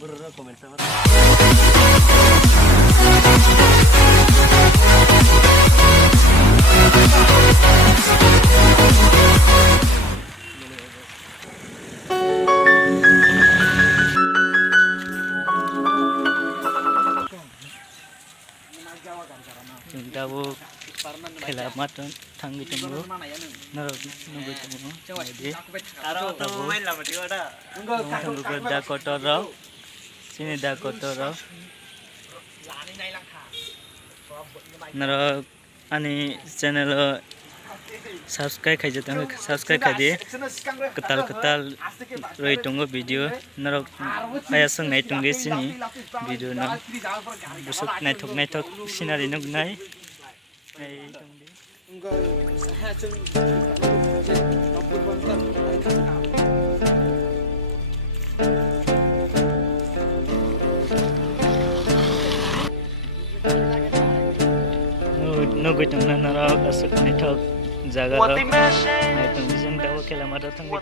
Berro komen sama. Kita bu khela mat thanggi tunggu narok nunggu tunggu jadi tunggu da kotor ro sini da kotor ro narok ani channel subscribe khai jatang subscribe khai di ketal ketal roi tunggu video narok aya sung nai tunggu sini video na busuk nai thok scenery nok nai nunggu tunggu narok asuk nai thok jaga nai tunggu jeng dawo khela mata tunggu